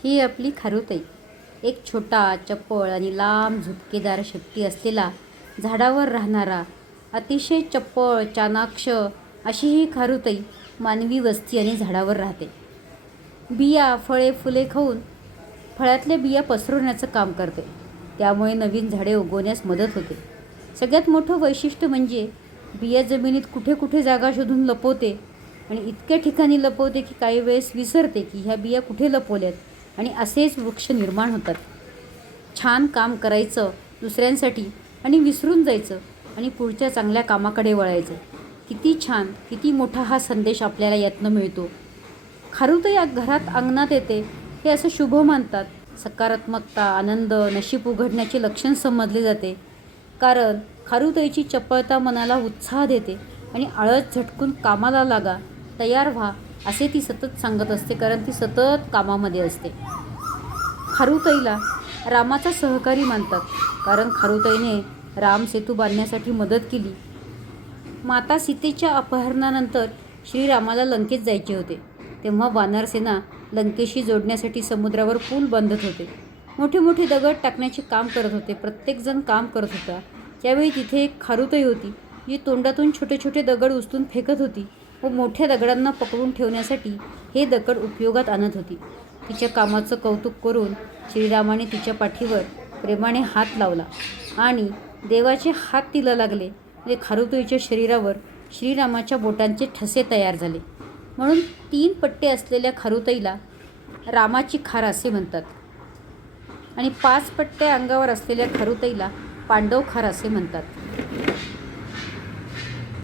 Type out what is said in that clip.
ही आपली खारुताई. एक छोटा, चपळ आणि लांब झुपकेदार शेपटी असलेला, झाडावर राहणारा, अतिशय चपळ, चाणाक्ष अशी ही खारुताई मानवी वस्ती आणि झाडावर राहते. बिया, फळे, फुले खाऊन फळातल्या बिया पसरवण्याचं काम करते. त्यामुळे नवीन झाडे उगवण्यास मदत होते. सगळ्यात मोठं वैशिष्ट्य म्हणजे बिया जमिनीत कुठे कुठे जागा शोधून लपवते आणि इतक्या ठिकाणी लपवते की काही वेळेस विसरते की ह्या बिया कुठे लपवल्यात आणि असेच वृक्ष निर्माण होतात. छान काम करायचं दुसऱ्यांसाठी आणि विसरून जायचं आणि पुढच्या चांगल्या कामाकडे वळायचं. किती छान, किती मोठा हा संदेश आपल्याला यातनं मिळतो. खारुताई घरात अंगणात येते हे असं शुभ मानतात. सकारात्मकता, आनंद, नशीब उघडण्याचे लक्षण समजले जाते. कारण खारुताईची चपळता मनाला उत्साह देते आणि आळस झटकून कामाला लागा, तयार व्हा असे ती सतत सांगत असते, कारण ती सतत कामामध्ये असते. खारुताईला रामाचा सहकारी मानतात, कारण खारुताईने राम सेतू बांधण्यासाठी मदत केली. माता सीतेच्या अपहरणानंतर श्रीरामाला लंकेत जायचे होते, तेव्हा वानरसेना लंकेशी जोडण्यासाठी समुद्रावर पूल बांधत होते. मोठे मोठे दगड टाकण्याचे काम करत होते. प्रत्येकजण काम करत होता. त्यावेळी तिथे एक खारुताई होती, जी तोंडातून छोटे छोटे दगड उचलून फेकत होती व मोठ्या दगडांना पकडून ठेवण्यासाठी हे दगड उपयोगात आणत होती. तिच्या कामाचं कौतुक करून श्रीरामाने तिच्या पाठीवर प्रेमाने हात लावला आणि देवाचे हात तिला लागले. खारुताईच्या शरीरावर श्रीरामाच्या बोटांचे ठसे तयार झाले. म्हणून 3 पट्टे असलेल्या खारुताईला रामाची खार असे म्हणतात आणि 5 पट्टे अंगावर असलेल्या खारुताईला पांडव खार असे म्हणतात.